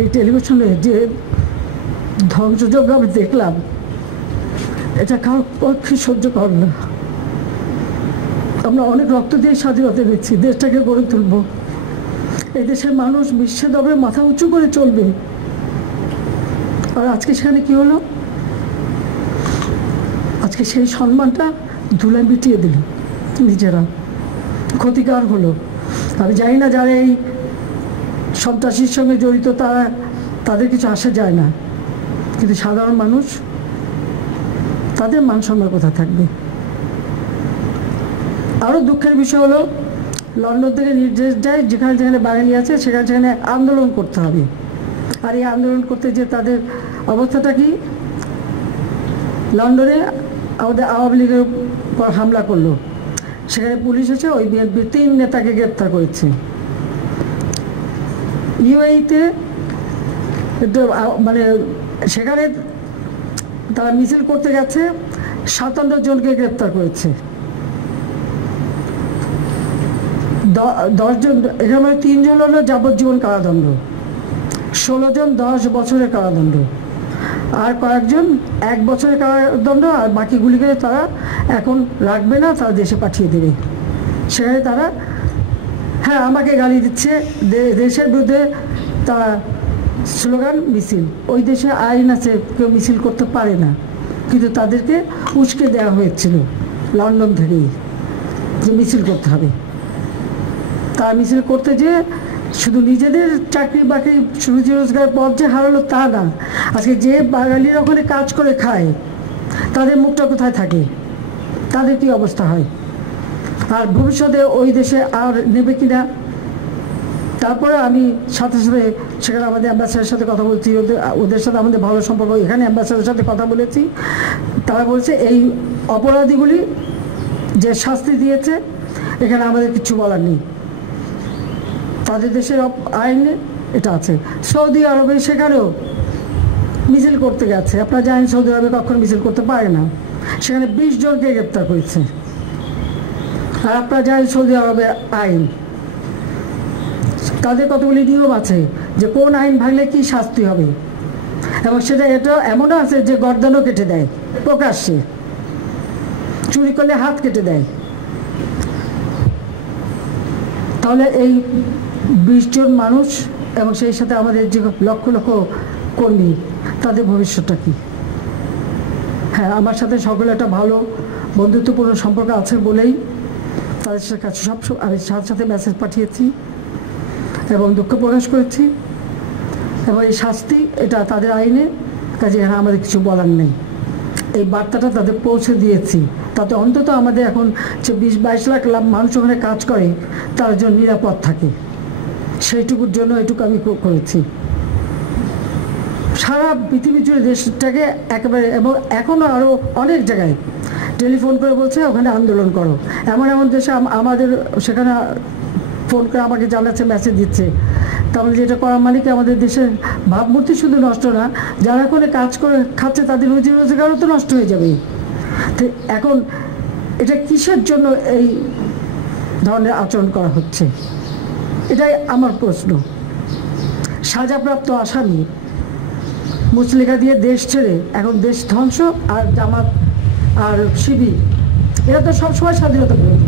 এই টেলিভিশনে যে ধ্বংসযজ্ঞ আমি দেখলাম, এটা কারোর পক্ষে সহ্য কর না। আমরা অনেক রক্ত দিয়ে স্বাধীনতা দিচ্ছি, দেশটাকে গড়ে তুলব। এই দেশের মানুষ বিশ্বের দরবারে মাথা উঁচু করে চলবে। আর আজকে সেখানে কি হলো? আজকে সেই সম্মানটা ধুলায় মিটিয়ে দিল নিজেরা, ক্ষতিকার হলো। আমি জানি না যারা এই সন্ত্রাসীর সঙ্গে জড়িত তাদের কিছু আসা যায় না, কিন্তু সাধারণ মানুষ, তাদের মান সম্মান কোথায় থাকবে? আরও দুঃখের বিষয় হলো, লন্ডন থেকে নির্দেশ দেয় যেখানে যেখানে বাঙালি আছে সেখানে সেখানে আন্দোলন করতে হবে। আর এই আন্দোলন করতে যে তাদের অবস্থাটা কি? লন্ডনে আমাদের আওয়ামী লীগের উপর হামলা করলো, সেখানে পুলিশ এসে ওই বিএনপির 3 নেতাকে গ্রেপ্তার করেছে। ইউএইতে মানে সেখানে তারা মিছিল করতে গেছে, 57 জনকে গ্রেপ্তার করেছে। 10 জন, এখানে 3 জন হলো যাবজ্জীবন কারাদণ্ড, 16 জন 10 বছরের কারাদণ্ড, আর কয়েকজন 1 বছরের কারাদণ্ড, আর বাকিগুলিকে তারা এখন রাখবে না, তারা দেশে পাঠিয়ে দেবে। সেখানে তারা আমাকে গালি দিচ্ছে, দেশের বিরুদ্ধে তারা স্লোগান মিছিল। ওই দেশে আইন আছে, কেউ মিছিল করতে পারে না, কিন্তু তাদেরকে উস্কে দেওয়া হয়েছিল লন্ডন থেকেই যে মিছিল করতে হবে। তারা মিছিল করতে যেয়ে শুধু নিজেদের চাকরি বাকরি রুজি রোজগার পথ যে হারালো তা না, আজকে যে বাঙালিরা ওখানে কাজ করে খায় তাদের মুখটা কোথায় থাকে, তাদের কী অবস্থা হয়, আর ভবিষ্যতে ওই দেশে আর নেবে কিনা। তারপরে আমি সাথে সাথে সেখানে আমাদের অ্যাম্বাসেডারের সাথে কথা বলছি, ওদের সাথে আমাদের ভালো সম্পর্ক, এখানে অ্যাম্বাসেডারের সাথে কথা বলেছি। তারা বলছে এই অপরাধীগুলি যে শাস্তি দিয়েছে এখানে আমাদের কিছু বলার নেই, তাদের দেশের আইনে এটা আছে। সৌদি আরবে সেখানেও মিছিল করতে গেছে, আপনারা জানেন সৌদি আরবে কখনো মিছিল করতে পারে না, সেখানে 20 জনকে গ্রেপ্তার করেছে। আর আপনারা জানেন সৌদি আরবের আইন, তাদের কতগুলি নিয়ম আছে যে কোন আইন ভাঙলে কি শাস্তি হবে, এবং সেটা এটা এমনও আছে যে গর্দানও কেটে দেয় প্রকাশ্যে, চুরি করলে হাত কেটে দেয়। তাহলে এই 20 জন মানুষ এবং সেই সাথে আমাদের যে লক্ষ লক্ষ কর্মী, তাদের ভবিষ্যৎটা কি? আমার সাথে সকলে একটা ভালো বন্ধুত্বপূর্ণ সম্পর্ক আছে বলেই তাদের কাছে আমি সাথে সাথে মেসেজ পাঠিয়েছি এবং দুঃখ প্রকাশ করেছি, এবং এই শাস্তি এটা তাদের আইনে, কাজে আমাদের কিছু বলার নেই। এই বার্তাটা তাদের পৌঁছে দিয়েছি, তাতে অন্তত আমাদের এখন যে 20-22 লাখ মানুষ ওখানে কাজ করে তার জন্য নিরাপদ থাকে, সেইটুকুর জন্য এটুকু আমি করেছি। সারা পৃথিবী জুড়ে দেশটাকে একেবারে, এবং এখনও আরও অনেক জায়গায় টেলিফোন করে বলছে ওখানে আন্দোলন করো। এমন এমন দেশে আমাদের সেখানে ফোন করে আমাকে জানাচ্ছে, মেসেজ দিচ্ছে। তাহলে যেটা করার মানে কি, আমাদের দেশের ভাবমূর্তি শুধু নষ্ট না, যারা করে কাজ করে খাচ্ছে তাদের রুজি রোজগারও তো নষ্ট হয়ে যাবে। তো এখন এটা কিসের জন্য এই ধরনের আচরণ করা হচ্ছে, এটাই আমার প্রশ্ন। সাজাপ্রাপ্ত আসামি মুচলেখা দিয়ে দেশ ছেড়ে এখন দেশ ধ্বংস, আর জামাত আর শিবির এরা তো সবসময় স্বাধীনতা পেয়েছে।